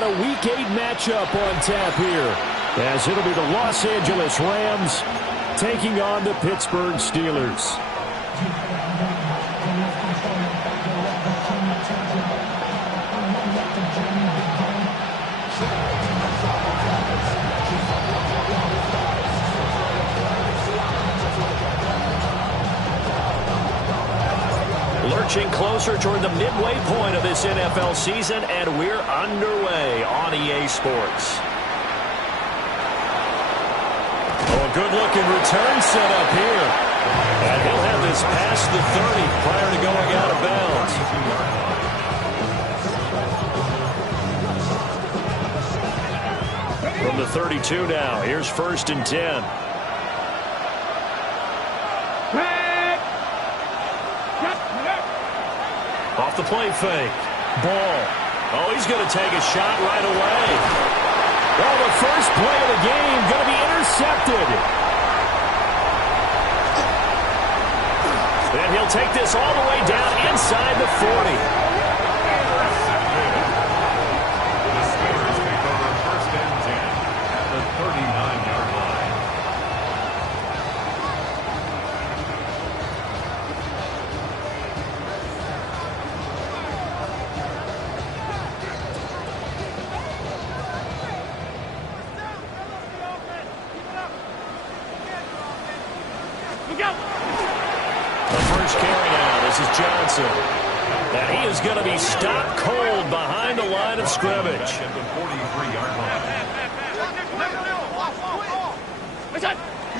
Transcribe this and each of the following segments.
got a Week 8 matchup on tap here, as it'll be the Los Angeles Rams taking on the Pittsburgh Steelers. Lurching closer toward the midway point of this NFL season, and we're underway on EA Sports. Oh, a good-looking return set up here. And he'll have this past the 30 prior to going out of bounds. From the 32 now, here's 1st and 10. Off the play fake. Ball. Oh, he's going to take a shot right away. Oh, the first play of the game going to be intercepted. And he'll take this all the way down inside the 40. Johnson. And he is going to be stopped cold behind the line of scrimmage.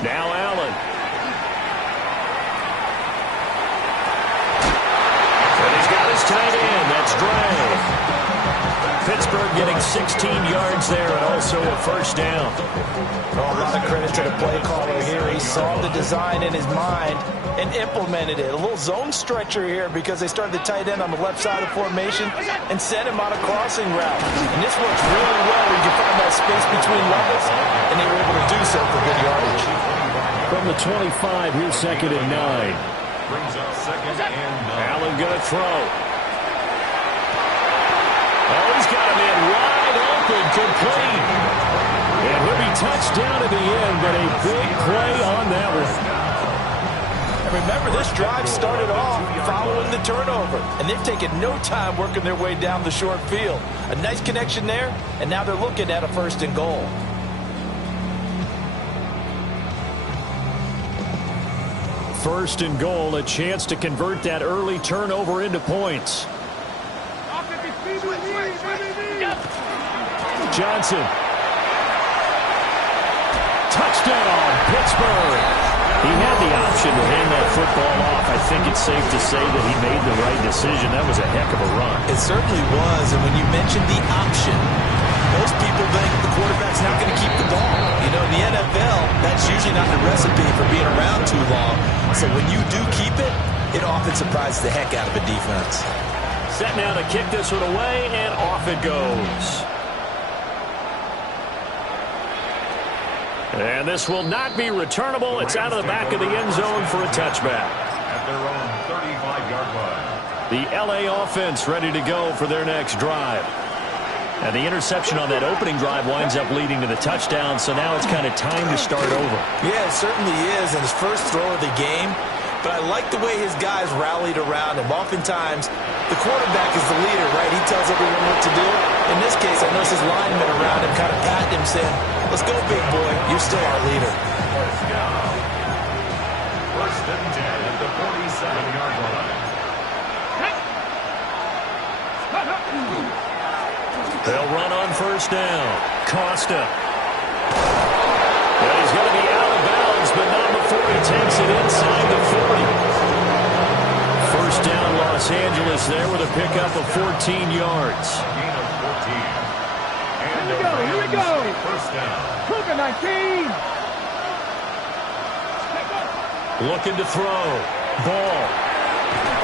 Now Allen. And he's got his tight end. That's Dre. Pittsburgh getting 16 yards there and also a first down. Oh, a lot of credit to the play caller here. He saw the design in his mind and implemented it. A little zone stretcher here because they started the tight end on the left side of formation and sent him on a crossing route. And this works really well when you can find that space between levels, and they were able to do so for good yardage. From the 25, here's 2nd and 9. Brings up 2nd and 9. Allen going to throw. Oh, he's got him in wide open, complete. And he'll be touched down at the end, but a big play on that one. Remember, this drive started off following the turnover, and they've taken no time working their way down the short field. A nice connection there, and now they're looking at a 1st and goal. First and goal, a chance to convert that early turnover into points. Johnson. Touchdown, Pittsburgh. He had the option to hand that football off. I think it's safe to say that he made the right decision. That was a heck of a run. It certainly was, and when you mentioned the option, most people think the quarterback's not going to keep the ball. You know, in the NFL, that's usually not the recipe for being around too long. So when you do keep it, it often surprises the heck out of a defense. Set now to kick this one away, and off it goes. And this will not be returnable. It's out of the back of the end zone for a touchback. At their own 35-yard line. The LA offense ready to go for their next drive. And the interception on that opening drive winds up leading to the touchdown, so now it's kind of time to start over. Yeah, it certainly is, and his first throw of the game. But I like the way his guys rallied around him. Oftentimes, the quarterback is the leader, right? He tells everyone what to do. In this case, I notice his linemen around him kind of patting him, saying, let's go, big boy. You're still our leader. First and 10 at the 47-yard line. They'll run on first down. Costa. Well, he's going to be out of bounds, but not before he takes it inside the 40. First down, Los Angeles there with a pickup of 14 yards. Gain of 14. And here we go. First down. Cougar 19. Looking to throw. Ball.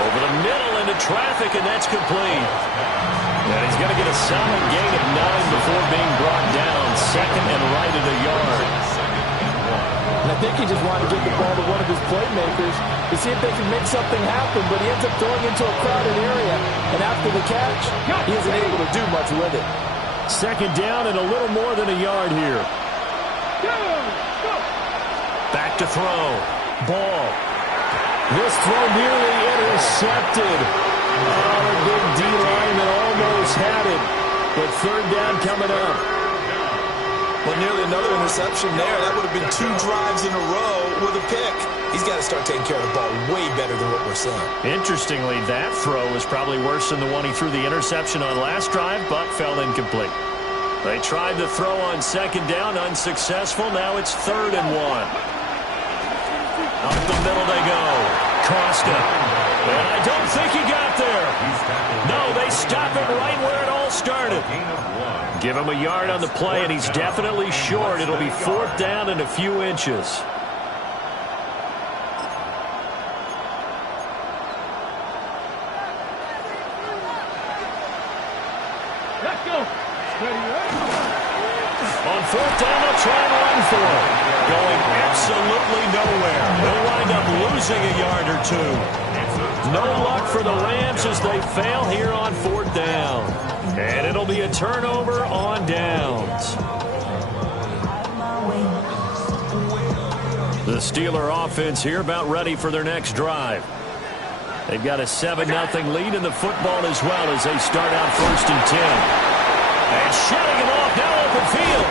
Over the middle into traffic, and that's complete. And he's going to get a solid gain of 9 before being brought down. 2nd and right at a yard. And I think he just wanted to get the ball to one of his playmakers to see if they can make something happen, but he ends up throwing into a crowded area. And after the catch, he isn't able to do much with it. Second down and a little more than a yard here. Back to throw. Ball. This throw nearly intercepted. Oh, a big D lineman almost had it. But third down coming up. Well, nearly another interception there. That would have been 2 drives in a row with a pick. He's got to start taking care of the ball way better than what we're seeing. Interestingly, that throw was probably worse than the one he threw the interception on last drive, but fell incomplete. They tried the throw on second down, unsuccessful. Now it's 3rd and 1. Up the middle they go. Costa. And I don't think he got there. No, they stop him right where it all started. Give him a yard on the play, and he's definitely short. It'll be 4th down and a few inches. Let's go. On 4th down, they'll try and run for it. Going absolutely nowhere. They'll wind up losing a yard or 2. No luck for the Rams as they fail here on 4th down. And it'll be a turnover on downs. The Steeler offense here about ready for their next drive. They've got a 7-0 lead in the football as well as they start out 1st and 10. And shutting him off now open field.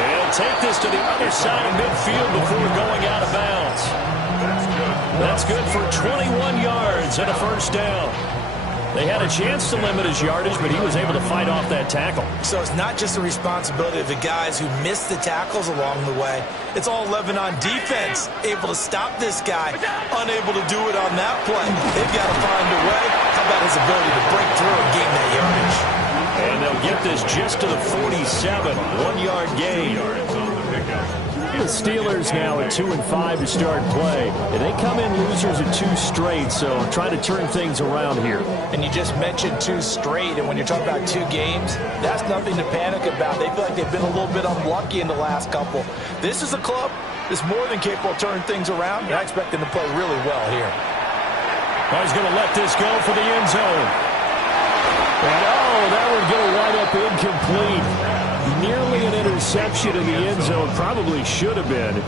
And he'll take this to the other side of midfield before going out of bounds. That's good for 21 yards and a 1st down. They had a chance to limit his yardage, but he was able to fight off that tackle. So it's not just the responsibility of the guys who missed the tackles along the way. It's all 11 on defense, able to stop this guy, unable to do it on that play. They've got to find a way. How about his ability to break through and gain that yardage? And they'll get this just to the 47, 1-yard gain. The Steelers now at 2-5 to start play. And they come in losers at 2 straight, so try to turn things around here. And you just mentioned 2 straight, and when you're talking about 2 games, that's nothing to panic about. They feel like they've been a little bit unlucky in the last couple. This is a club that's more than capable of turning things around, and I expect them to play really well here. Oh, he's going to let this go for the end zone. And oh, that one's going to wind up incomplete. Nearly an interception in the end zone. Probably should have been.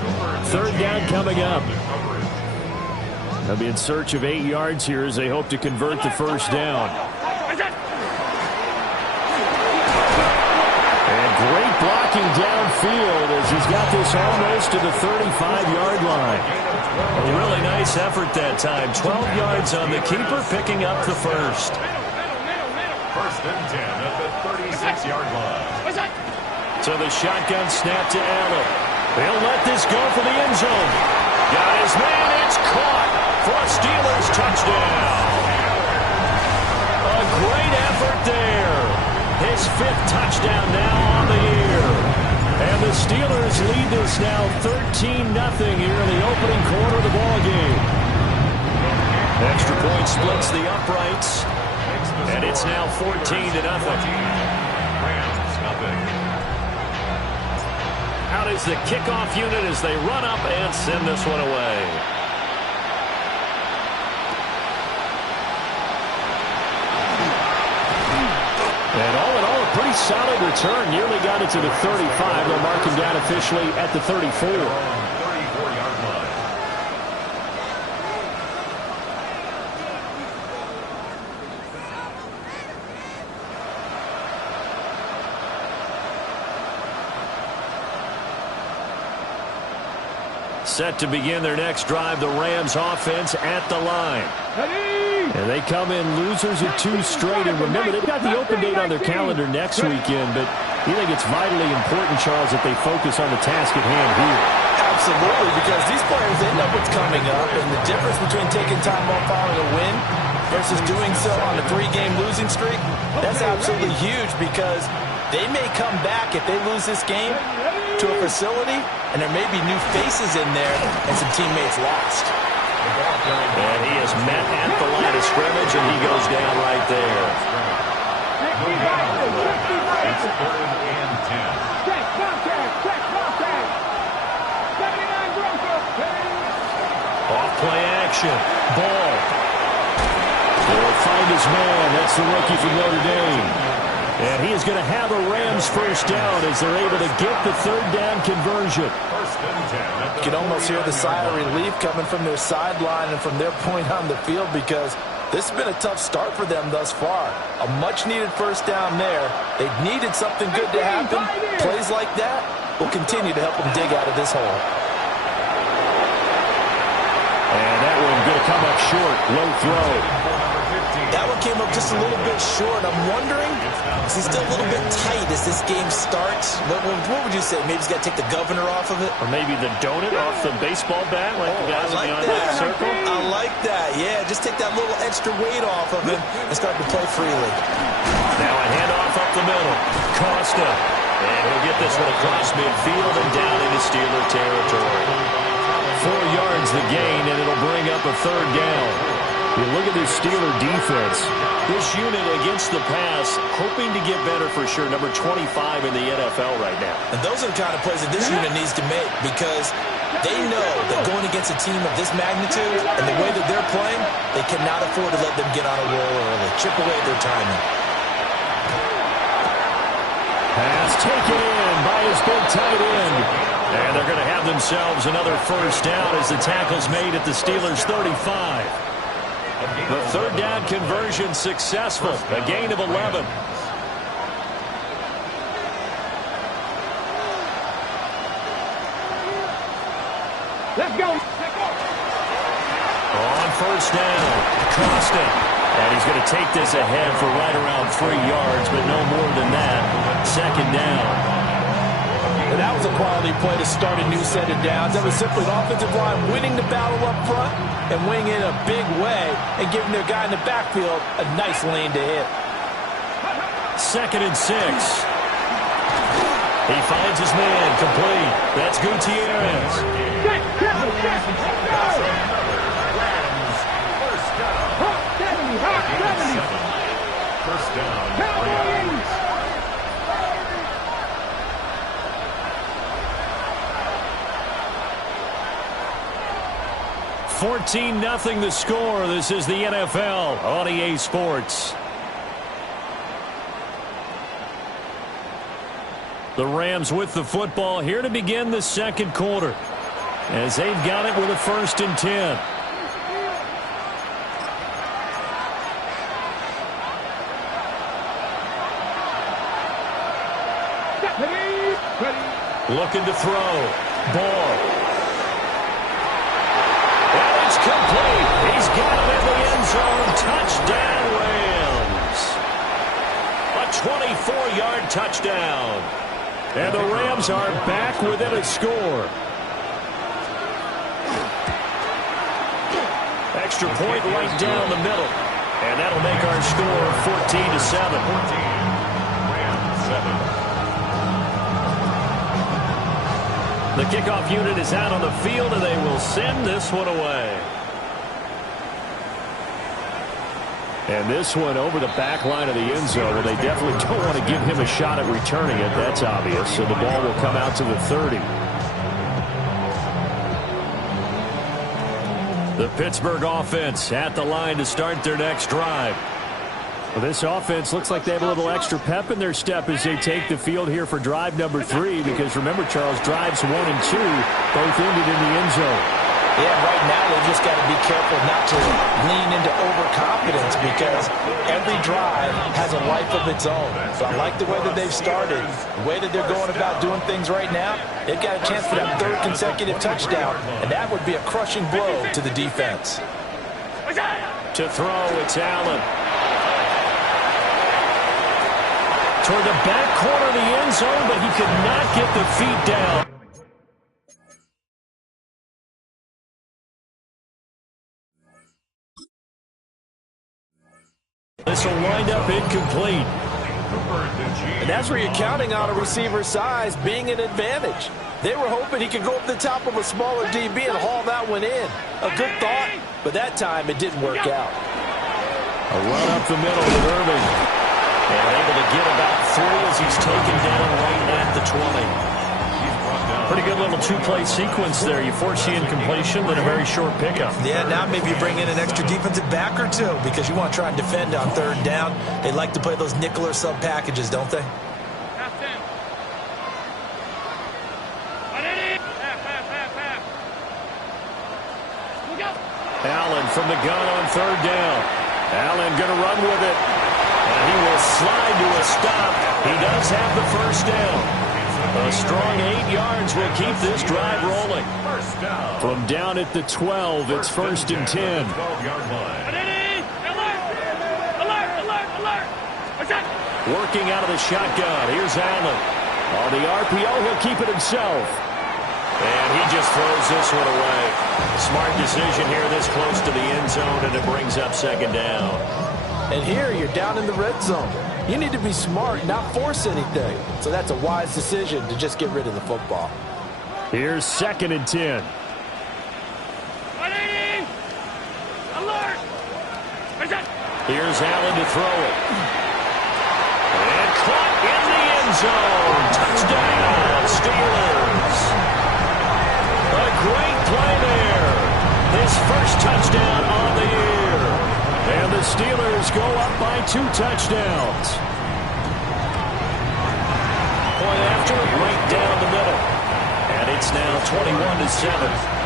3rd down coming up. They'll be in search of 8 yards here as they hope to convert the 1st down. And great blocking downfield as he's got this almost to the 35-yard line. A really nice effort that time. 12 yards on the keeper, picking up the 1st. 1st and 10 at the 36-yard line. So the shotgun snap to Allen. They'll let this go for the end zone. Got his man. It's caught for a Steelers touchdown. A great effort there. His 5th touchdown now on the year. And the Steelers lead this now 13-0 here in the opening quarter of the ballgame. Extra point splits the uprights. And it's now 14-0. Rams, nothing. Out is the kickoff unit as they run up and send this one away. And all in all, a pretty solid return. Nearly got it to the 35. They'll mark him down officially at the 34. 34-yard line. Set to begin their next drive, the Rams offense at the line. And they come in losers at 2 straight. And remember, they've got the open date on their calendar next weekend, but you think it's vitally important, Charles, that they focus on the task at hand here. Absolutely, because these players, they know what's coming up, and the difference between taking time off following a win versus doing so on a 3-game losing streak, that's absolutely huge because they may come back if they lose this game to a facility, and there may be new faces in there and some teammates lost. And he is met at the line of scrimmage, and he goes down right there. It's 3rd and 10. Off play action. Ball. They'll find his man. That's the rookie from Notre Dame. And he is going to have a Rams first down as they're able to get the third down conversion. You can almost hear the sigh of relief coming from their sideline and from their point on the field, because this has been a tough start for them thus far. A much-needed first down there. They needed something good to happen. Plays like that will continue to help them dig out of this hole. And that one going to come up short. Low throw. That one came up just a little bit short. I'm wondering, is he still a little bit tight as this game starts? What would you say? Maybe he's got to take the governor off of it? Or maybe the donut off the baseball bat, like the guys in the automatic circle? I like that. Yeah, just take that little extra weight off of him and start to play freely. Now a handoff up the middle. Costa. And he'll get this one across midfield and down into Steeler territory. 4 yards the gain, and it'll bring up a third down. You look at this Steeler defense. This unit against the pass, hoping to get better for sure. Number 25 in the NFL right now. And those are the kind of plays that this unit needs to make, because they know that going against a team of this magnitude and the way that they're playing, they cannot afford to let them get on a roll early. Chip away at their timing. Pass taken in by his big tight end. And they're going to have themselves another first down as the tackle's made at the Steelers' 35. The third down conversion successful. A gain of 11. Let's go. On first down, Costa. And he's going to take this ahead for right around 3 yards, but no more than that. Second down. And that was a quality play to start a new set of downs. That was simply an offensive line winning the battle up front and winning in a big way and giving their guy in the backfield a nice lane to hit. 2nd and 6. He finds his man complete. That's Gutierrez. First down. 14-0 the score. This is the NFL on EA Sports. The Rams with the football here to begin the second quarter, as they've got it with a 1st and 10. Looking to throw. Ball. And it's complete. He's got him in the end zone. Touchdown, Rams. A 24-yard touchdown. And the Rams are back within a score. Extra point right down the middle. And that'll make our score 14-7. Rams 7. The kickoff unit is out on the field, and they will send this one away. And this one over the back line of the end zone. Well, they definitely don't want to give him a shot at returning it. That's obvious. So the ball will come out to the 30. The Pittsburgh offense at the line to start their next drive. Well, this offense looks like they have a little extra pep in their step as they take the field here for drive number 3, because remember, Charles, drives 1 and 2 both ended in the end zone. Yeah, right now they've just got to be careful not to lean into overconfidence, because every drive has a life of its own. So I like the way that they've started, the way that they're going about doing things right now. They've got a chance for that 3rd consecutive touchdown, and that would be a crushing blow to the defense. To throw, it's Allen. Toward the back corner of the end zone, but he could not get the feet down. This will wind up incomplete. And that's where you're counting on a receiver's size being an advantage. They were hoping he could go up the top of a smaller DB and haul that one in. A good thought, but that time it didn't work out. A run up the middle with Irving. And able to get about 3 as he's taken down right at the 20. He's brought down Pretty good little two-play sequence there. You force the incompletion, then a very short pickup. Yeah, now maybe you bring in an extra defensive back or two because you want to try and defend on third down. They like to play those nickel or sub packages, don't they? Allen from the gun on third down. Allen going to run with it. And he will slide to a stop. He does have the first down. A strong 8 yards will keep this drive rolling. From down at the 12, it's 1st and 10. Working out of the shotgun. Here's Allen. On the RPO, he'll keep it himself. And he just throws this one away. Smart decision here this close to the end zone, and it brings up 2nd down. And here you're down in the red zone. You need to be smart, not force anything. So that's a wise decision to just get rid of the football. Here's 2nd and 10. Here's Allen to throw it. And caught in the end zone. Touchdown, Steelers. A great play there. His first touchdown on the year. And the Steelers go up by 2 touchdowns. Point after, right down the middle. And it's now 21-7.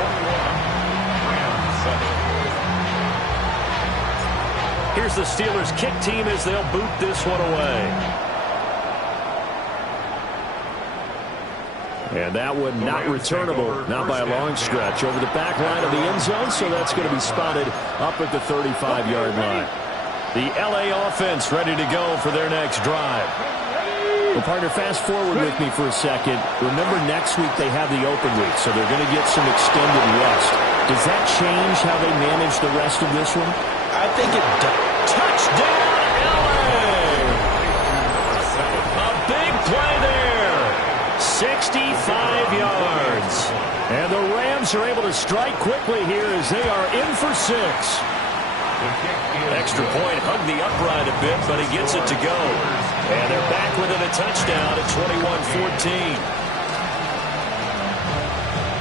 Here's the Steelers kick team as they'll boot this one away. And that one not returnable, not by a long stretch, over the back line of the end zone, so that's going to be spotted up at the 35-yard line. The L.A. offense ready to go for their next drive. Well, partner, fast forward with me for a second. Remember, next week they have the open week, so they're going to get some extended rest. Does that change how they manage the rest of this one? I think it does. Touchdown, L.A. A big play there. 65 yards. And the Rams are able to strike quickly here as they are in for 6. Extra point hugged the upright a bit, but he gets it to go. And they're back within a touchdown at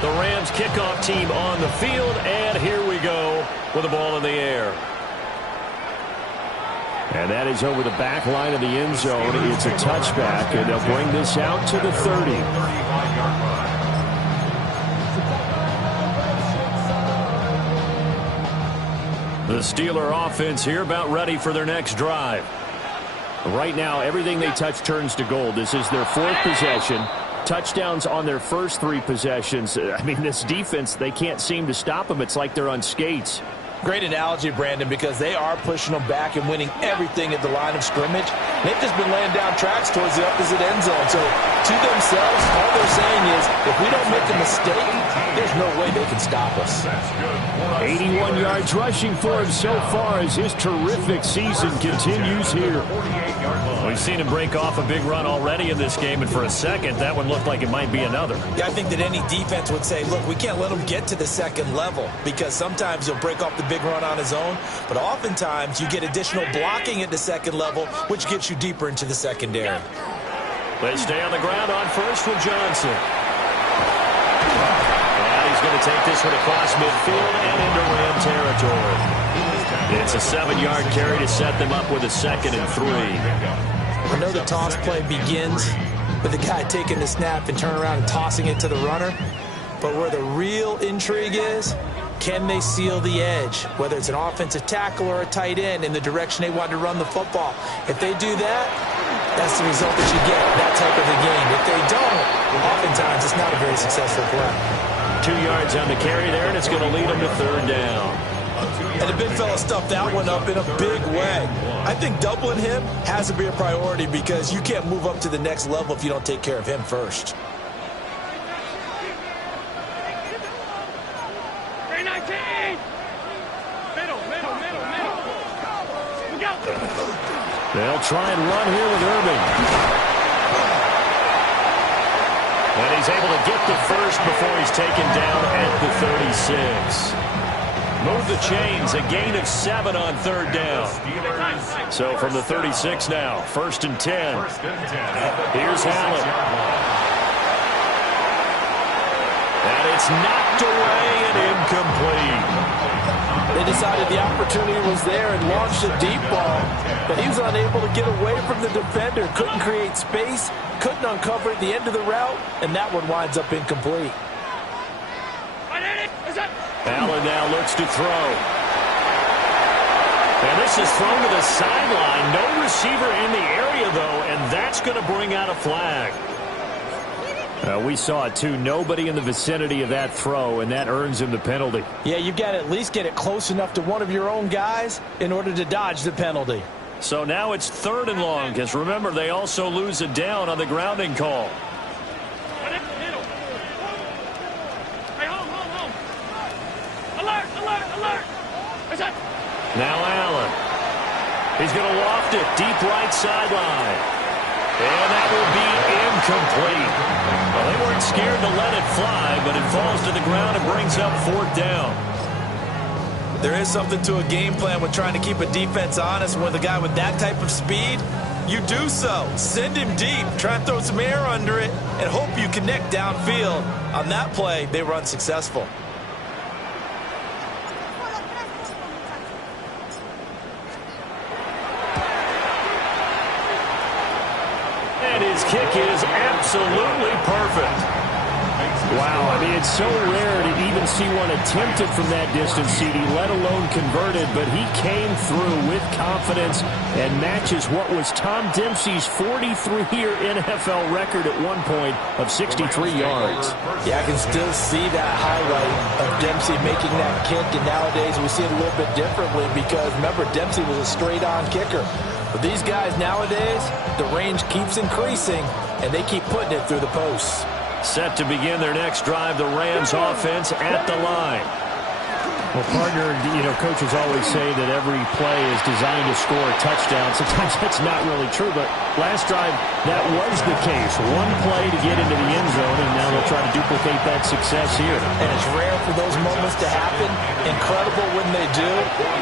21-14. The Rams kickoff team on the field, and here we go with the ball in the air. And that is over the back line of the end zone. It's a touchback, and they'll bring this out to the 30. The Steeler offense here about ready for their next drive. Right now, everything they touch turns to gold. This is their 4th possession. Touchdowns on their first 3 possessions. I mean, this defense, they can't seem to stop them. It's like they're on skates. Great analogy, Brandon, because they are pushing them back and winning everything at the line of scrimmage. They've just been laying down tracks towards the opposite end zone. So to themselves, all they're saying is, if we don't make a mistake, there's no way they can stop us. 81 yards rushing for him so far as his terrific season continues here. We've seen him break off a big run already in this game, and for a second, that one looked like it might be another. Yeah, I think that any defense would say, look, we can't let him get to the second level because sometimes he'll break off the big run on his own, but oftentimes you get additional blocking at the second level, which gets you deeper into the secondary. They stay on the ground on first with Johnson. And he's going to take this one across midfield and into Ram territory. It's a 7-yard carry to set them up with a 2nd and 3. I know the toss play begins with the guy taking the snap and turning around and tossing it to the runner, but where the real intrigue is, can they seal the edge, whether it's an offensive tackle or a tight end, in the direction they want to run the football? If they do that, that's the result that you get, that type of a game. If they don't, oftentimes it's not a very successful play. 2 yards on the carry there, and it's going to lead them to 3rd down. And the big fella stuffed that one up in a big way. I think doubling him has to be a priority because you can't move up to the next level if you don't take care of him first. They'll try and run here with Irving. And he's able to get the first before he's taken down at the 36. Move the chains, a gain of 7 on 3rd down. So from the 36 now, 1st and 10. Here's Allen. it's knocked away and incomplete. They decided the opportunity was there and launched a deep ball, but he was unable to get away from the defender, couldn't create space, couldn't uncover at the end of the route, and that one winds up incomplete. Allen now looks to throw. And this is thrown to the sideline. No receiver in the area, though, and that's going to bring out a flag. We saw it, too. Nobody in the vicinity of that throw, and that earns him the penalty. Yeah, you've got to at least get it close enough to one of your own guys in order to dodge the penalty. So now it's 3rd and long, because remember, they also lose a down on the grounding call. Now Allen. He's going to loft it deep right sideline. And that will be incomplete. Well, they weren't scared to let it fly, but it falls to the ground and brings up 4th down. There is something to a game plan with trying to keep a defense honest. With a guy with that type of speed, you do so. Send him deep. Try and throw some air under it and hope you connect downfield. On that play, they were unsuccessful. And his kick is absolutely perfect. Wow, I mean, it's so rare to even see one attempted from that distance, CD, let alone converted, but he came through with confidence and matches what was Tom Dempsey's 43-year NFL record at one point of 63 yards. Yeah, I can still see that highlight of Dempsey making that kick, and nowadays we see it a little bit differently because, remember, Dempsey was a straight-on kicker. But these guys nowadays, the range keeps increasing, and they keep putting it through the posts. Set to begin their next drive, the Rams offense at the line. Well, partner, coaches always say that every play is designed to score a touchdown. Sometimes that's not really true, but last drive, that was the case. One play to get into the end zone, and now they'll try to duplicate that success here. And it's rare for those moments to happen. Incredible when they do.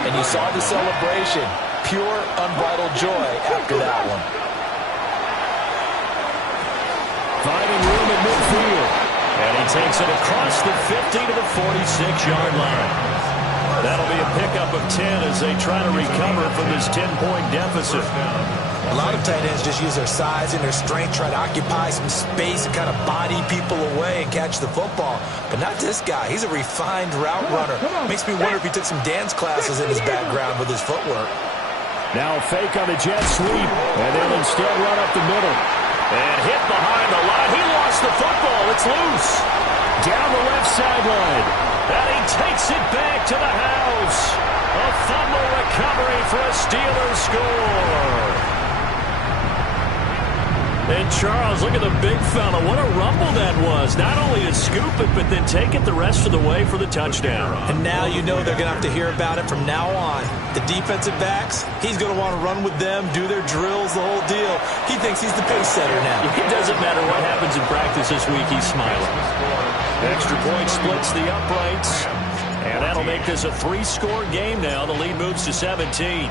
And you saw the celebration. Pure, unbridled joy after that one. Finding room in midfield. And he takes it across the 50 to the 46-yard line. That'll be a pickup of 10 as they try to recover from this 10-point deficit. A lot of tight ends just use their size and their strength, try to occupy some space and kind of body people away and catch the football. But not this guy. He's a refined route runner. Makes me wonder if he took some dance classes in his background with his footwork. Now a fake on the jet sweep, and they'll instead run up the middle. And hit behind the line. He lost the football. It's loose. Down the left sideline. And he takes it back to the house. A fumble recovery for a Steelers score. And Charles, look at the big fella. What a rumble that was. Not only to scoop it, but then take it the rest of the way for the touchdown. And now you know they're going to have to hear about it from now on. The defensive backs, he's going to want to run with them, do their drills, the whole deal. He thinks he's the pace setter now. It doesn't matter what happens in practice this week, he's smiling. Extra point splits the uprights. And that'll make this a 3-score game now. The lead moves to 17.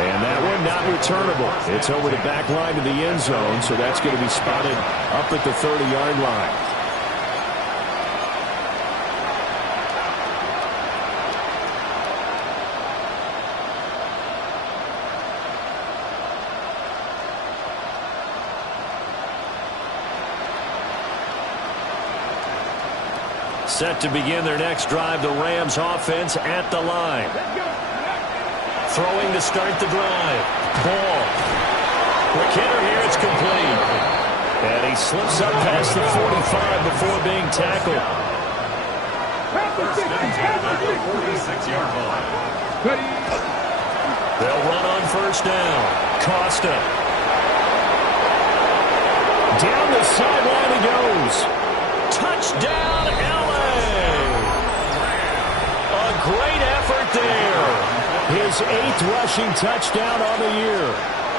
And that one not returnable. It's over the back line of the end zone, so that's going to be spotted up at the 30-yard line. Set to begin their next drive, the Rams offense at the line. Throwing to start the drive. Ball. Quick hitter here. It's complete. And he slips up past the 45 before being tackled. They'll run on first down. Costa. Down the sideline he goes. Touchdown, LA. A great effort there. His 8th rushing touchdown on the year.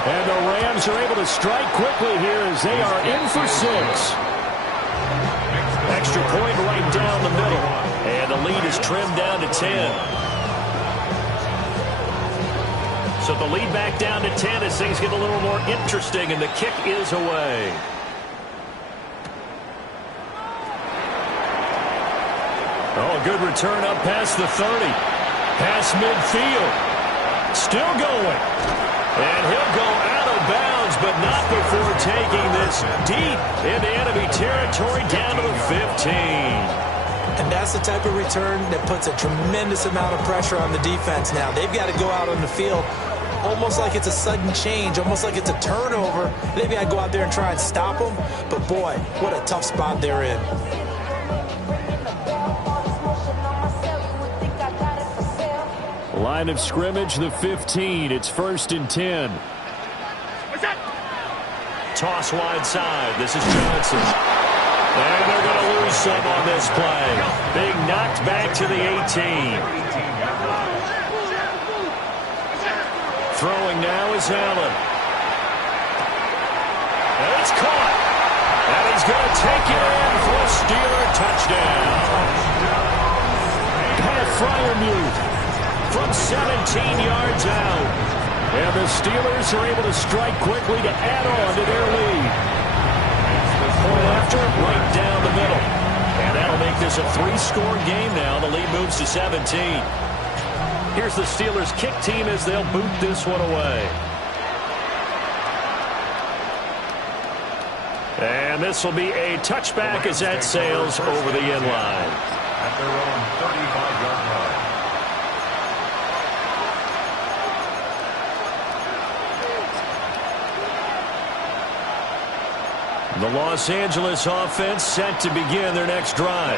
And the Rams are able to strike quickly here as they are in for 6. Extra point right down the middle. And the lead is trimmed down to 10. So the lead back down to 10 as things get a little more interesting, and the kick is away. Oh, good return up past the 30. Past midfield. Still going. And he'll go out of bounds, but not before taking this deep into enemy territory down to the 15. And that's the type of return that puts a tremendous amount of pressure on the defense now. They've got to go out on the field almost like it's a sudden change, almost like it's a turnover. They've got to go out there and try and stop them. But, boy, what a tough spot they're in. Line of scrimmage, the 15. It's 1st and 10. Toss wide side. This is Johnson. And they're going to lose some on this play. Being knocked back to the 18. Throwing now is Allen. And it's caught. And he's going to take it in for a Steeler touchdown. Pat Freiermuth from 17 yards out. And the Steelers are able to strike quickly to add on to their lead. Point after, right down the middle. And that'll make this a 3-score game now. The lead moves to 17. Here's the Steelers kick team as they'll boot this one away. And this will be a touchback as that sails over the end line. At their own 35-yard line. The Los Angeles offense set to begin their next drive.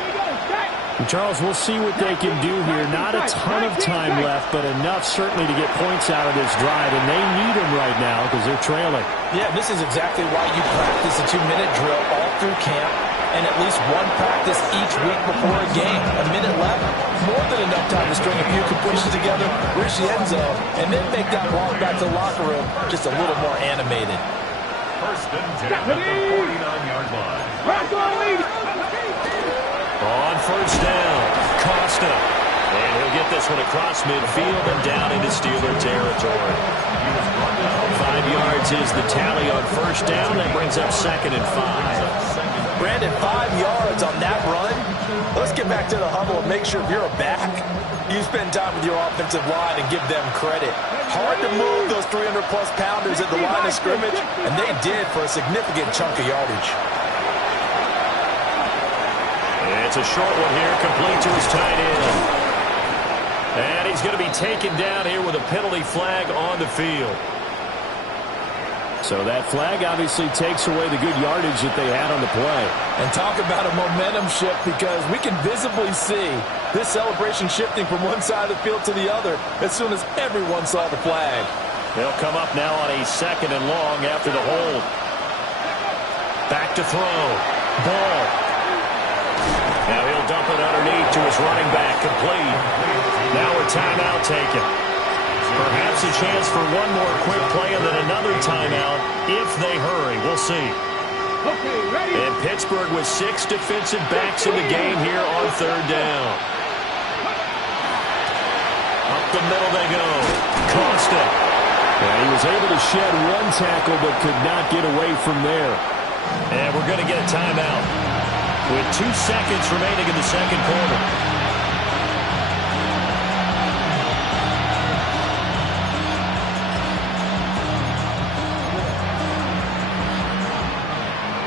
And Charles, we'll see what they can do here. Not a ton of time left, but enough certainly to get points out of this drive, and they need them right now because they're trailing. Yeah, this is exactly why you practice a 2-minute drill all through camp and at least one practice each week before a game. A minute left, more than enough time to string a few completions together, reach the end zone, and then make that walk back to the locker room just a little more animated. 1st and 10 at the 49-yard line. On 1st down, Costa. And he'll get this one across midfield and down into Steeler territory. 5 yards is the tally on 1st down. That brings up 2nd and 5. Brandon, 5 yards on that run. Let's get back to the huddle and make sure if you're a back, you spend time with your offensive line and give them credit. Hard to move those 300-plus pounders at the line of scrimmage, and they did for a significant chunk of yardage. It's a short one here, complete to his tight end. And he's going to be taken down here with a penalty flag on the field. So that flag obviously takes away the good yardage that they had on the play. And talk about a momentum shift, because we can visibly see this celebration shifting from one side of the field to the other as soon as everyone saw the flag. They'll come up now on a 2nd and long after the hold. Back to throw. Ball. Now he'll dump it underneath to his running back, complete. Now a timeout taken. Perhaps a chance for one more quick play and then another timeout if they hurry. We'll see. And Pittsburgh with 6 defensive backs in the game here on 3rd down. Up the middle they go. Costa. And he was able to shed one tackle but could not get away from there. And we're going to get a timeout with 2 seconds remaining in the 2nd quarter.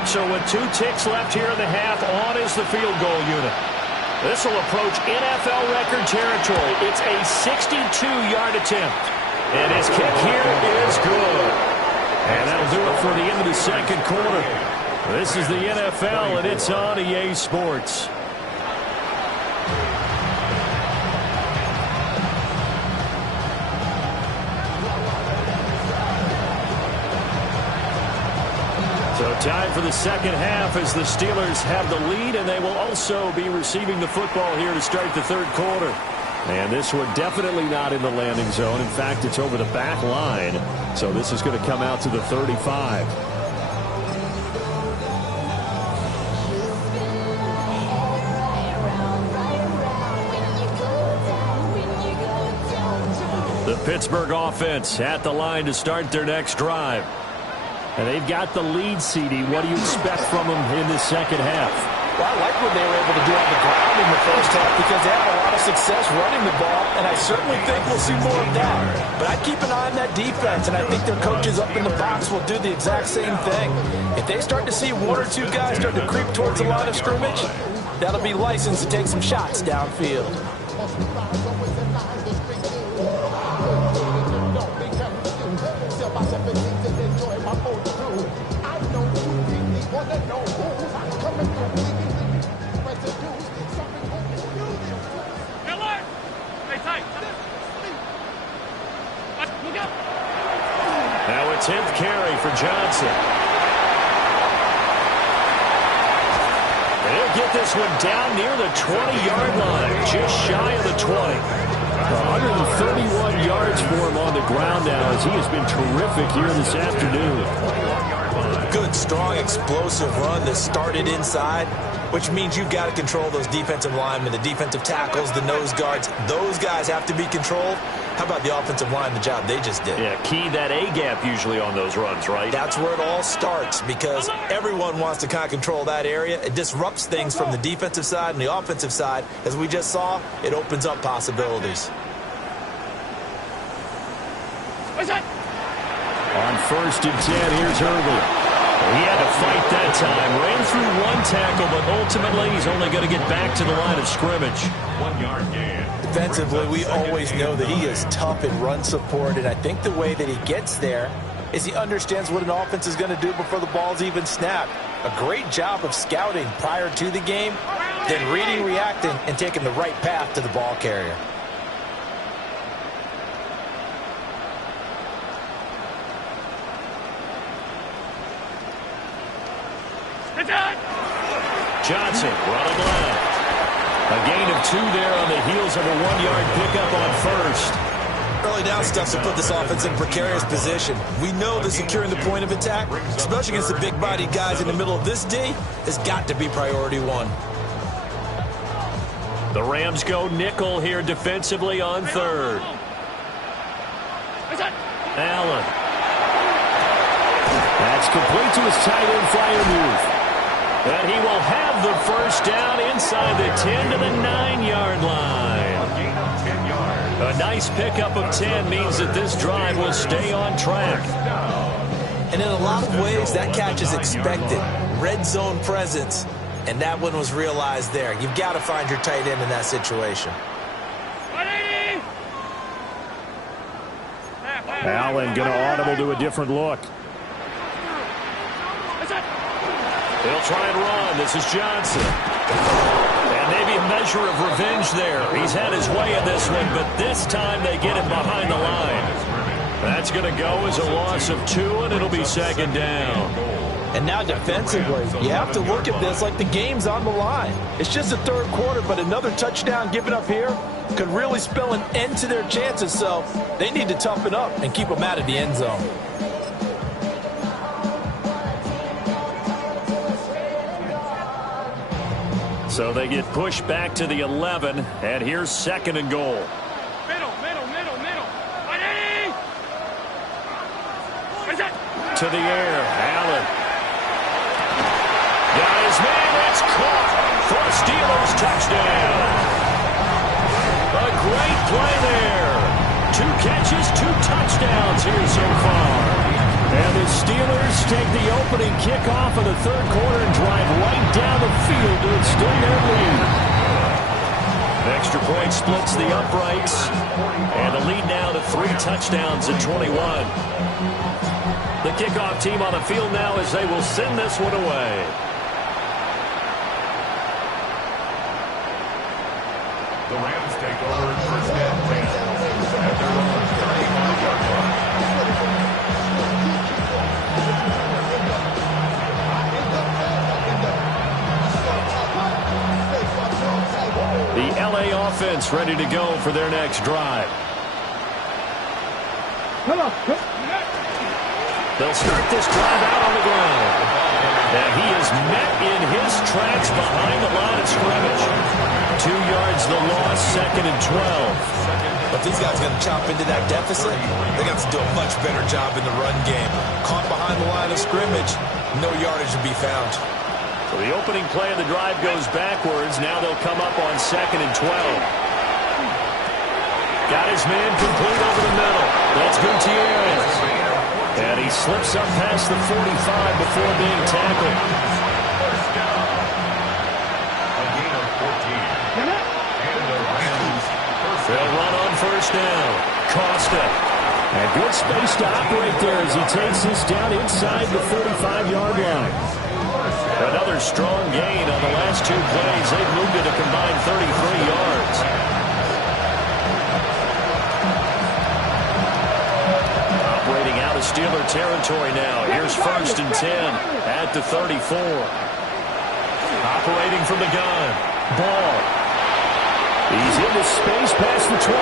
So with 2 ticks left here in the half, on is the field goal unit. This will approach NFL record territory. It's a 62-yard attempt. And his kick here is good. And that'll do it for the end of the 2nd quarter. This is the NFL, and it's on EA Sports. So time for the 2nd half as the Steelers have the lead, and they will also be receiving the football here to start the 3rd quarter. And this one definitely not in the landing zone. In fact, it's over the back line. So this is going to come out to the 35. The Pittsburgh offense at the line to start their next drive. And they've got the lead, CD. What do you expect from them in this second half? Well, I like what they were able to do on the ground in the first half because they had a lot of success running the ball, and I certainly think we'll see more of that. But I'd keep an eye on that defense, and I think their coaches up in the box will do the exact same thing. If they start to see one or two guys start to creep towards the line of scrimmage, that'll be licensed to take some shots downfield. Now a 10th carry for Johnson. They'll get this one down near the 20-yard line, just shy of the 20. 131 yards for him on the ground now as he has been terrific here this afternoon. Good, strong, explosive run that started inside, which means you've got to control those defensive linemen, the defensive tackles, the nose guards. Those guys have to be controlled. How about the offensive line, the job they just did? Yeah, key that A-gap usually on those runs, right? That's where it all starts because everyone wants to kind of control that area. It disrupts things from the defensive side and the offensive side. As we just saw, it opens up possibilities. On 1st and 10, here's Irvin. He had to fight that time. Ran through one tackle, but ultimately he's only going to get back to the line of scrimmage. 1 yard gain. Defensively, we always know that he is tough in run support, and I think the way that he gets there is he understands what an offense is going to do before the ball's even snapped. A great job of scouting prior to the game, then reading, reacting, and taking the right path to the ball carrier. Johnson running left. A gain of 2 there on the heels of a 1-yard pickup on first. Early down stuff to put this offense in precarious position. We know that securing the point of attack, especially against the big-bodied guys in the middle of this D, has got to be priority one. The Rams go nickel here defensively on 3rd. Allen. That's complete to his tight end flyer move. And he will have the first down inside the 10 to the 9-yard line. A nice pickup of 10 means that this drive will stay on track. And in a lot of ways, that catch is expected. Red zone presence, and that one was realized there. You've got to find your tight end in that situation. Allen going to audible to a different look. They'll try and run. This is Johnson. And maybe a measure of revenge there. He's had his way in this one, but this time they get him behind the line. That's going to go as a loss of 2, and it'll be 2nd down. And now defensively, you have to look at this like the game's on the line. It's just the 3rd quarter, but another touchdown given up here could really spell an end to their chances, so they need to toughen up and keep them out of the end zone. So they get pushed back to the 11, and here's 2nd and goal. Middle. To the air, Allen. Got his man, it's caught for a Steelers touchdown. A great play there. 2 catches, 2 touchdowns here so far. And the Steelers take the opening kickoff of the 3rd quarter and drive right down the field to extend their lead. Extra point splits the uprights. And the lead now to 3 touchdowns at 21. The kickoff team on the field now as they will send this one away. The Rams take over 1st and 10 at their own 35-yard line. The LA offense ready to go for their next drive. They'll start this drive out on the ground. And he is met in his tracks behind the line of scrimmage. 2 yards the loss, 2nd and 12. If these guys are going to chop into that deficit, they got to do a much better job in the run game. Caught behind the line of scrimmage, no yardage to be found. So the opening play of the drive goes backwards. Now they'll come up on 2nd and 12. Got his man complete over the middle. That's Gutierrez. And he slips up past the 45 before being tackled. First down. A gain of 14. And the Rams. They'll run on first down. Costa. And good space to operate there as he takes this down inside the 45-yard line. Another strong gain on the last 2 plays. They've moved it a combined 33 yards. Operating out of Steeler territory now. Here's 1st and 10 at the 34. Operating from the gun. Ball. He's into space past the 25.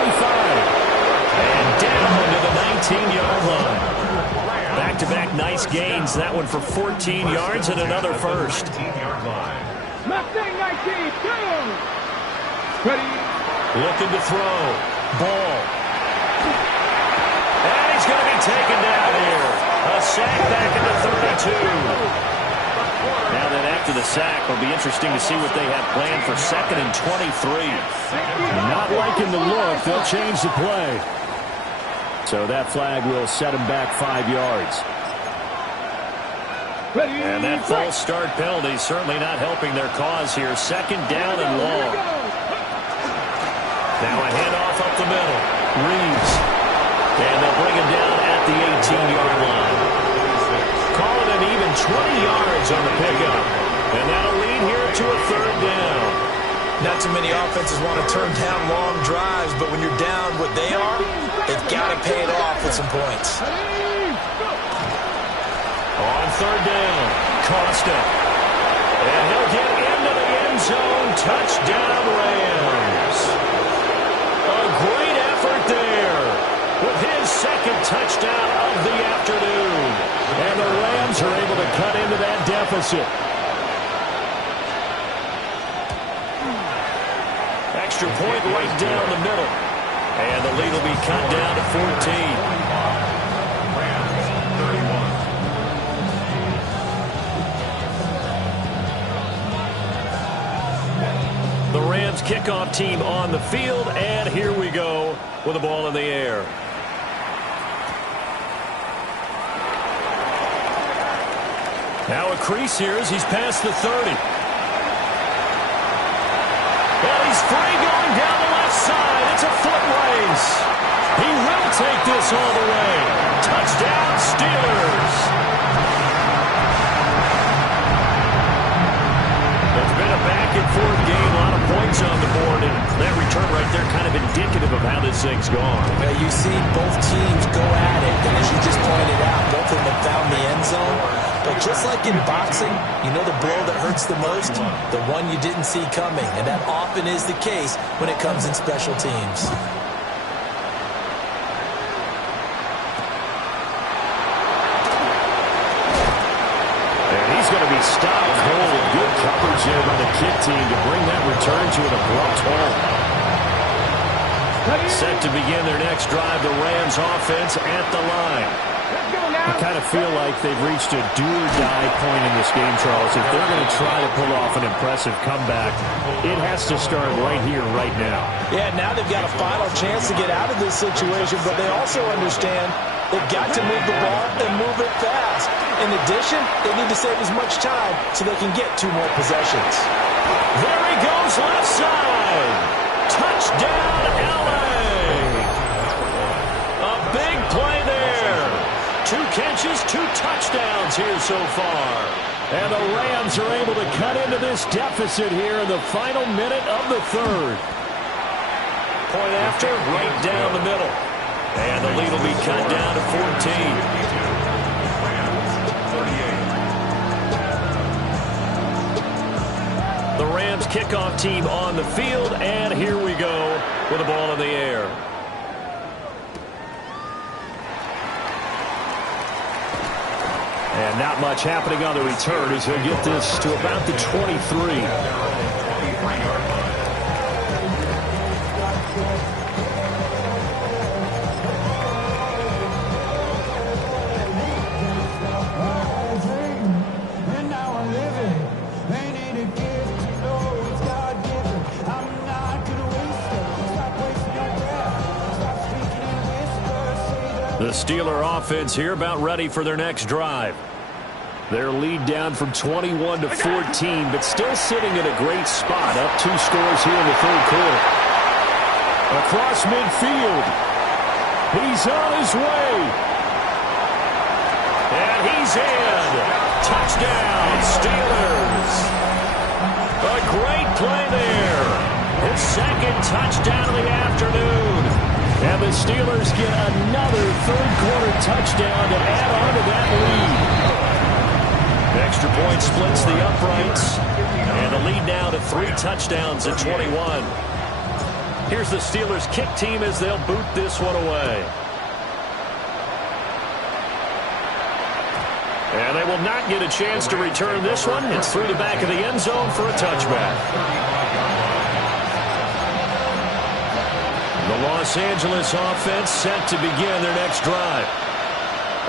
And down to the 19-yard line. Back-to-back nice gains. That one for 14 yards and another first. 19-yard line. Mustang 19, down. Ready. Looking to throw. Ball. And he's going to be taken down here. A sack back into 32. Now then, after the sack, it'll be interesting to see what they have planned for 2nd and 23. Not liking the look. They'll change the play. So that flag will set him back 5 yards. And that false start penalty certainly not helping their cause here. 2nd down and long. Now a handoff up the middle. Reeves. And they'll bring him down at the 18-yard line. Calling an even 20 yards on the pickup. And that'll lead here to a 3rd down. Not too many offenses want to turn down long drives, but when you're down what they are, they've got to pay it off with some points. On 3rd down, Costa. And he'll get into the end zone. Touchdown, Rams. A great effort there with his 2nd touchdown of the afternoon. And the Rams are able to cut into that deficit. Extra point right down the middle. And the lead will be cut down to 14. Rams, 31. The Rams kickoff team on the field, and here we go with the ball in the air. Now a crease here as he's past the 30. And he's free going down the left side. It's a foot race. He will take this all the way. Touchdown, Steelers. It's been a back-and-forth game, a lot of points on the board, and that return right there kind of indicative of how this thing's gone. You see both teams go at it, and as you just pointed out, both of them have found the end zone. But just like in boxing, you know the blow that hurts the most? The one you didn't see coming, and that often is the case when it comes in special teams. And he's going to be stopped cold. Good coverage there by the kick team to bring that return to an abrupt halt. Set to begin their next drive, the Rams offense at the line. I kind of feel like they've reached a do-or-die point in this game, Charles. If they're going to try to pull off an impressive comeback, it has to start right here, right now. Yeah, now they've got a final chance to get out of this situation, but they also understand they've got to move the ball and move it fast. In addition, they need to save as much time so they can get 2 more possessions. There he goes, left side. Touchdown, L.A. A big play there. 2 catches, 2 touchdowns here so far. And the Rams are able to cut into this deficit here in the final minute of the 3rd. Point after, right down the middle. And the lead will be cut down to 14. The Rams kickoff team on the field, and here we go with the ball in the air. And not much happening on the return as he'll get this to about the 23. Steeler offense here about ready for their next drive. Their lead down from 21 to 14, but still sitting in a great spot. Up 2 scores here in the third quarter. Across midfield. He's on his way. And he's in. Touchdown, Steelers. A great play there. His second touchdown of the afternoon. And the Steelers get another third-quarter touchdown to add on to that lead. Extra point splits the uprights. And the lead now to 3 touchdowns at 21. Here's the Steelers kick team as they'll boot this one away. And they will not get a chance to return this one. It's through the back of the end zone for a touchback. The Los Angeles offense set to begin their next drive.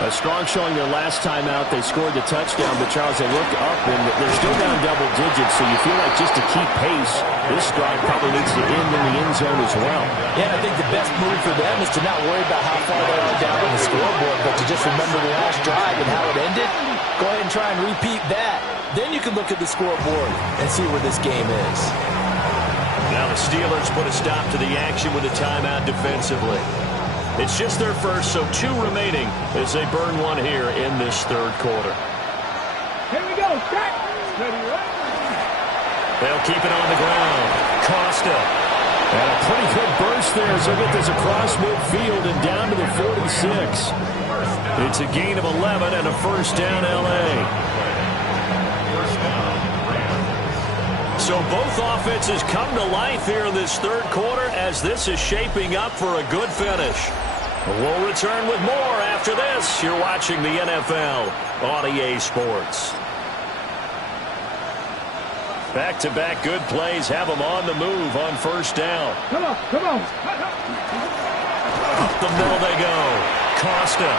A strong showing their last time out. They scored the touchdown, but Charles, they look up and they're still down double digits, so you feel like just to keep pace, this drive probably needs to end in the end zone as well. Yeah, I think the best move for them is to not worry about how far they are down on the scoreboard, but to just remember the last drive and how it ended. Go ahead and try and repeat that. Then you can look at the scoreboard and see where this game is. Now the Steelers put a stop to the action with a timeout defensively. It's just their first, so 2 remaining as they burn one here in this third quarter. Here we go. Set. Ready, right? They'll keep it on the ground. Costa. And a pretty good burst there as they get this across midfield and down to the 46. It's a gain of 11 and a first down, L.A. So both offenses come to life here in this third quarter as this is shaping up for a good finish. We'll return with more after this. You're watching the NFL on EA Sports. Back-to-back good plays have them on the move on first down. Come on, come on. Up the middle they go. Costa.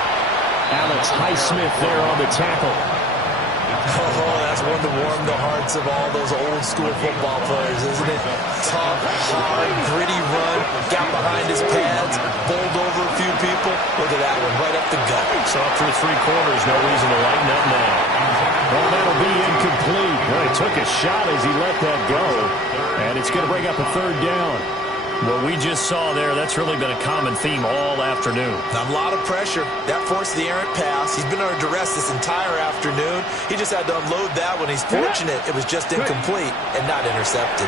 Alex Highsmith there on the tackle. Oh, that's one to warm the hearts of all those old-school football players, isn't it? Tough, hard, gritty run, got behind his pads, bowled over a few people. Look at that one, right up the gut. So up through 3 quarters, no reason to lighten up now. Well, that'll be incomplete. Well, he took a shot as he let that go, and it's going to bring up a third down. What we just saw there, that's really been a common theme all afternoon. A lot of pressure. That forced the errant pass. He's been under duress this entire afternoon. He just had to unload that one. He's fortunate it was just incomplete and not intercepted.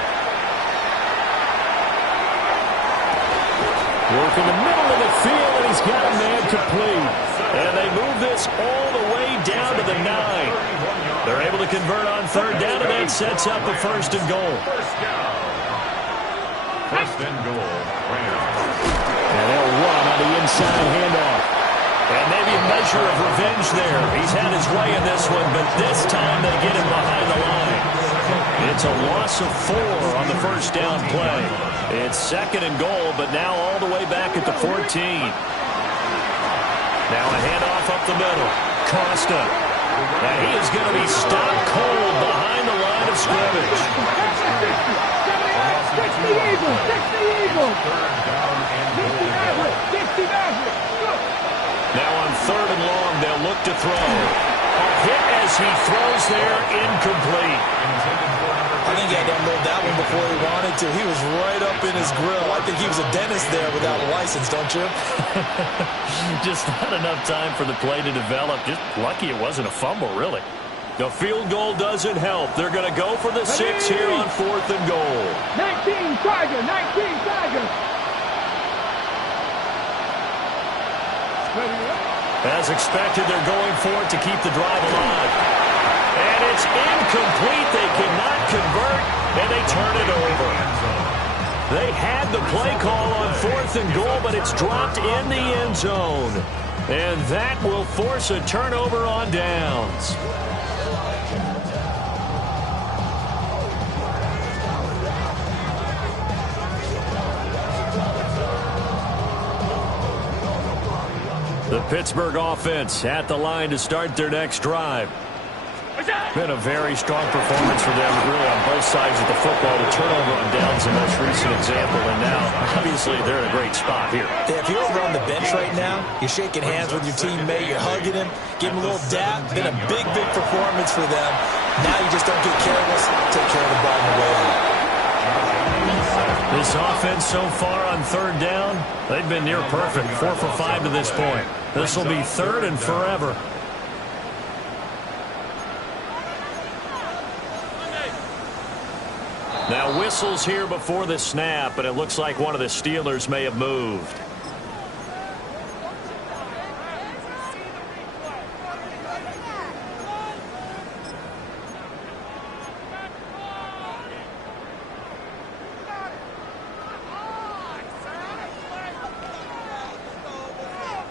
Work in the middle of the field, and he's got a man complete. And they move this all the way down to the 9. They're able to convert on third down, and that sets up a first and goal. First and goal. And they'll run on the inside handoff. And maybe a measure of revenge there. He's had his way in this one, but this time they get him behind the line. It's a loss of 4 on the first down play. It's second and goal, but now all the way back at the 14. Now a handoff up the middle. Costa. Now he is going to be stopped cold behind the line of scrimmage. Catch the Eagle! Catch the Eagle! 60 Maverick! Now on third and long, they'll look to throw. A hit as he throws there, incomplete. I think he had to unload that one before he wanted to. He was right up in his grill. I think he was a dentist there without a license, don't you? Just not enough time for the play to develop. Just lucky it wasn't a fumble, really. The field goal doesn't help. They're going to go for the 6 here on fourth and goal. 19 Tiger! 19 Tiger! As expected, they're going for it to keep the drive alive. And it's incomplete. They cannot convert, and they turn it over. They had the play call on fourth and goal, but it's dropped in the end zone. And that will force a turnover on downs. The Pittsburgh offense at the line to start their next drive. Been a very strong performance for them, really, on both sides of the football. The turnover on down's the most recent example, and now, obviously, they're in a great spot here. Yeah, if you're over on the bench right now, you're shaking hands with your teammate, you're hugging him, giving him a little dap. Been a big, big performance for them. Now you just don't get careless. Take care of the ball on the way out. This offense so far on third down, they've been near perfect. 4 for 5 to this point. This will be third and forever. Now whistles here before the snap, but it looks like one of the Steelers may have moved.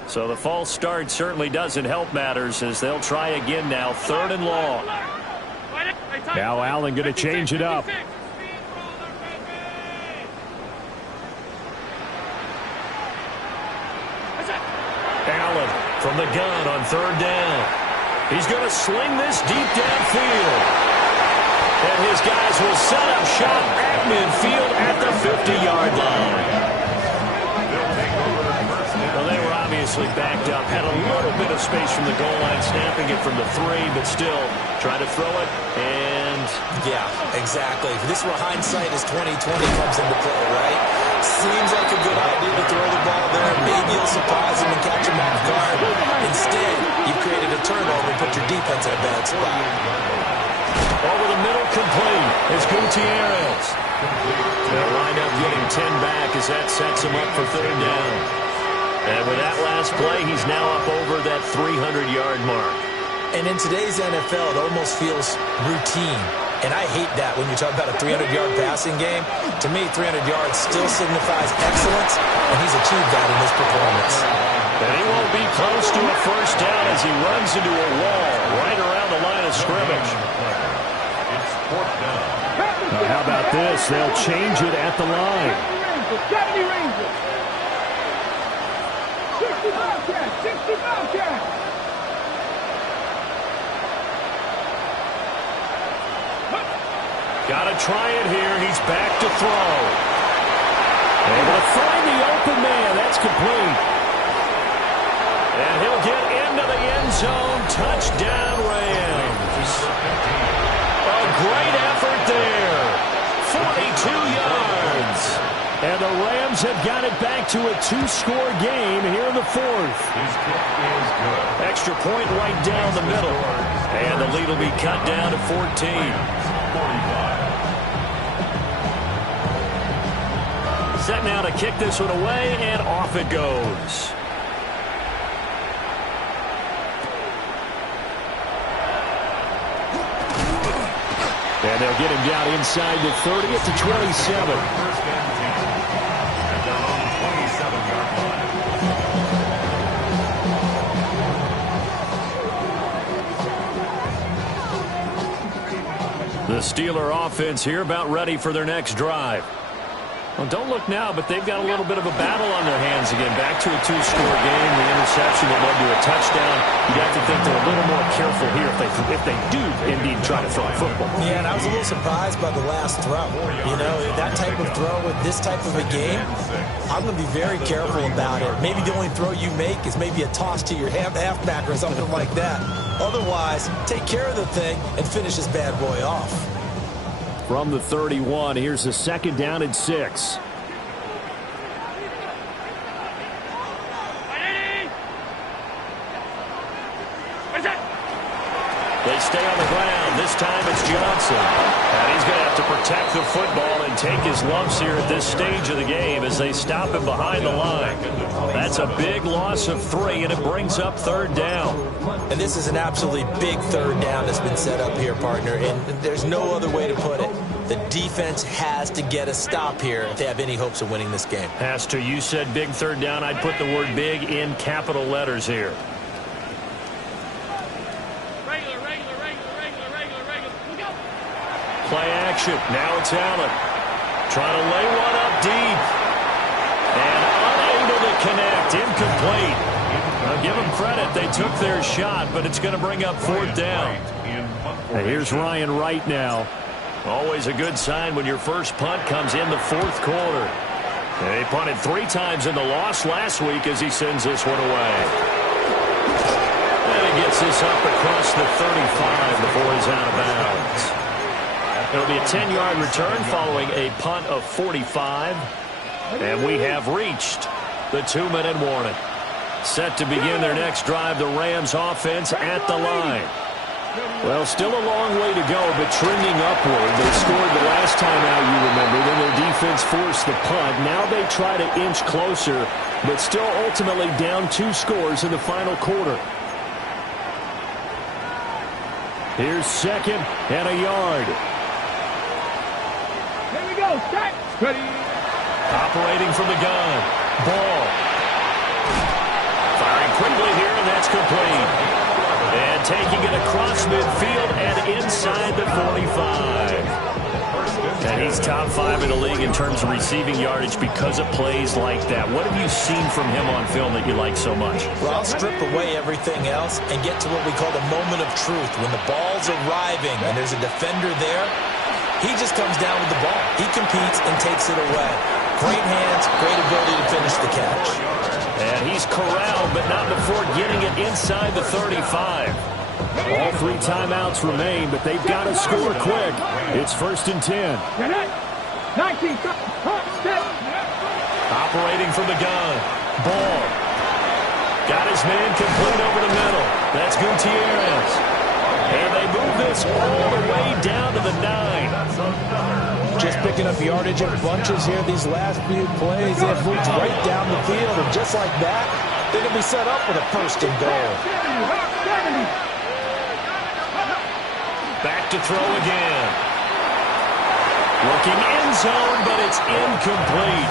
So the false start certainly doesn't help matters as they'll try again now. Third and long. Now Allen going to change it up. Allen from the gun on third down. He's going to sling this deep downfield. And his guys will set up shop at midfield at the 50-yard line. Well, they were obviously backed up. Had a little bit of space from the goal line, snapping it from the 3, but still trying to throw it. And yeah, exactly. This is where hindsight is 20/20 comes into play, right? Seems like a good idea to throw the ball there. Maybe you'll surprise him and catch him off guard. Instead, you've created a turnover and put your defense in a bad spot. Over the middle, complete. It's Gutierrez. They'll wind up getting 10 back as that sets him up for third down. And with that last play, he's now up over that 300-yard mark. And in today's NFL, it almost feels routine. And I hate that when you talk about a 300-yard passing game. To me, 300 yards still signifies excellence, and he's achieved that in this performance. And he won't be close to a first down as he runs into a wall right around the line of scrimmage. It's fourth down. Now, how about this? They'll change it at the line. 70 Rangers. 60 Bobcats. 60 Bobcats. Got to try it here. He's back to throw. Able to find the open man. That's complete. And he'll get into the end zone. Touchdown, Rams. A great effort there. 42 yards. And the Rams have got it back to a 2-score game here in the 4th. His kick is good. Extra point right down the middle. And the lead will be cut down to 14. 45. Set now to kick this one away, and off it goes. And they'll get him down inside the 30 at the 27. First and 10 at their own 27-yard line. The Steeler offense here about ready for their next drive. Well, don't look now, but they've got a little bit of a battle on their hands again. Back to a 2-score game, the interception that led to a touchdown. You'd have to think they're a little more careful here if they do indeed try to throw a football. Yeah, and I was a little surprised by the last throw. You know, that type of throw with this type of a game, I'm going to be very careful about it. Maybe the only throw you make is maybe a toss to your halfback or something like that. Otherwise, take care of the thing and finish this bad boy off. From the 31, here's a 2nd down and 6. They stay on the ground. This time it's Johnson. And he's going to have to protect the football and take his lumps here at this stage of the game as they stop him behind the line. That's a big loss of 3, and it brings up third down. And this is an absolutely big third down that's been set up here, partner. And there's no other way to put it. The defense has to get a stop here if they have any hopes of winning this game. Has to. You said big third down. I'd put the word big in capital letters here. Play action. Now it's Allen. Trying to lay one up deep. And unable to connect. Incomplete. Now give them credit. They took their shot, but it's going to bring up 4th down. And here's Ryan Wright now. Always a good sign when your first punt comes in the 4th quarter. They punted 3 times in the loss last week as he sends this one away. And he gets this up across the 35 before he's out of bounds. It'll be a 10-yard return following a punt of 45. And we have reached the 2-minute warning. Set to begin their next drive, the Rams offense at the line. Well, still a long way to go, but trending upward. They scored the last time out, you remember. Then their defense forced the punt. Now they try to inch closer, but still ultimately down 2 scores in the final quarter. Here's 2nd and a yard. Here we go. Start. Ready. Operating from the gun. Ball. Firing quickly here, and that's complete. And taking it across midfield and inside the 45. And he's top 5 in the league in terms of receiving yardage because of plays like that. What have you seen from him on film that you like so much? Well, I'll strip away everything else and get to what we call the moment of truth. When the ball's arriving and there's a defender there, he just comes down with the ball. He competes and takes it away. Great hands, great ability to finish the catch. And he's corralled, but not before getting it inside the 35. All 3 timeouts remain, but they've got to score quick. It's 1st and 10. 19. Operating from the gun. Ball. Got his man complete over the middle. That's Gutierrez. And they move this all the way down to the 9. Just picking up yardage in bunches here these last few plays. They've moved right down the field, and just like that, they're going to be set up with a 1st and goal. Back to throw again. Looking end zone, but it's incomplete.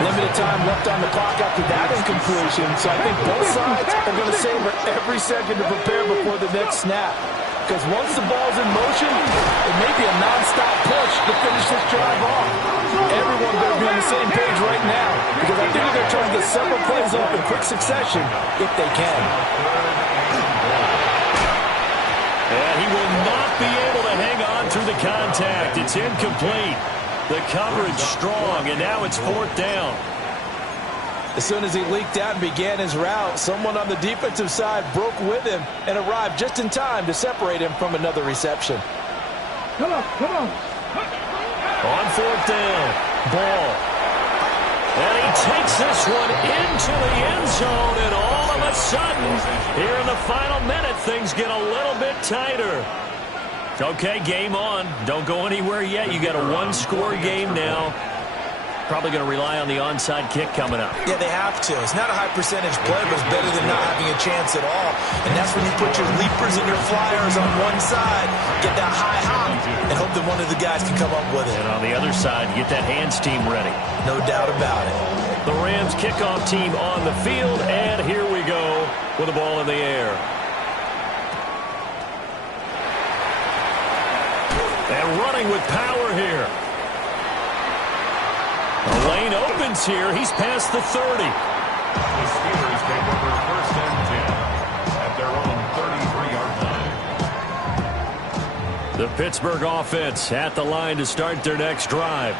Limited time left on the clock after that incompletion, so I think both sides are going to savor every second to prepare before the next snap. Because once the ball's in motion, it may be a non-stop push to finish this drive off. Everyone better be on the same page right now, because I think they're going to try to get several plays off in quick succession if they can. And he will not be able to hang on through the contact. It's incomplete. The coverage strong, and now it's 4th down. As soon as he leaked out and began his route, someone on the defensive side broke with him and arrived just in time to separate him from another reception. Come on. On 4th down, Ball. And he takes this one into the end zone, and all of a sudden, here in the final minute, things get a little bit tighter. Okay, game on. Don't go anywhere yet. You got a 1-score game now. Probably going to rely on the onside kick coming up. Yeah, they have to. It's not a high percentage play, but it's better than not having a chance at all. And that's when you put your leapers and your flyers on one side, get that high hop, and hope that one of the guys can come up with it. And on the other side, get that hands team ready. No doubt about it. The Rams kickoff team on the field, and here we go with the ball in the air. And running with power here. The lane opens here. He's past the 30. The Steelers take over 1st and 10 at their own 33-yard line. The Pittsburgh offense at the line to start their next drive.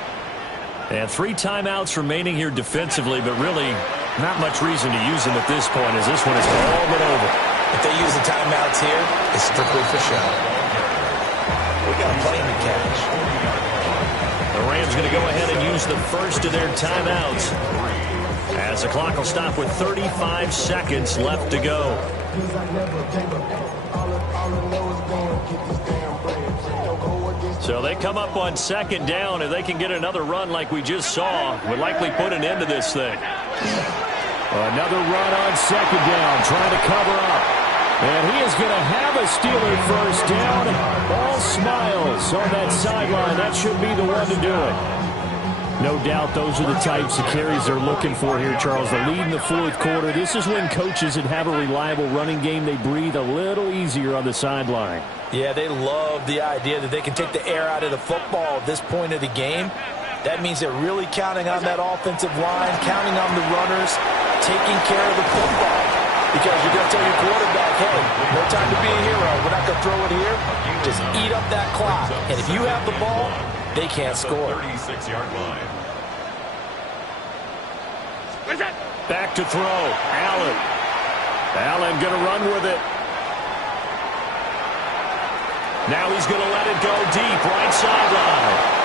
And 3 timeouts remaining here defensively, but really not much reason to use them at this point as this one is all but over. If they use the timeouts here, it's strictly for show. We got a plane to catch. The Rams going to go ahead and use the first of their timeouts as the clock will stop with 35 seconds left to go. So they come up on 2nd down. If they can get another run like we just saw, would likely put an end to this thing. Another run on 2nd down, trying to cover up. And he is going to have a Steeler first down. All smiles on that sideline. That should be the one to do it. No doubt those are the types of carries they're looking for here, Charles. The lead in the 4th quarter. This is when coaches that have a reliable running game, they breathe a little easier on the sideline. Yeah, they love the idea that they can take the air out of the football at this point of the game. That means they're really counting on that offensive line, counting on the runners. taking care of the football. Because you're going to tell your quarterback, hey, no time to be a hero. We're not going to throw it here. Just eat up that clock. And if you have the ball, they can't score. 36-yard line. Back to throw. Allen. Allen going to run with it. Now he's going to let it go deep, right sideline.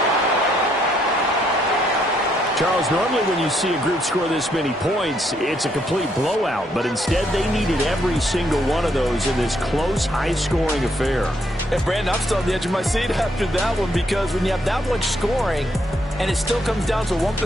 Charles, normally when you see a group score this many points, it's a complete blowout. But instead, they needed every single one of those in this close, high-scoring affair. And, Brandon, I'm still on the edge of my seat after that one because when you have that much scoring and it still comes down to one possession,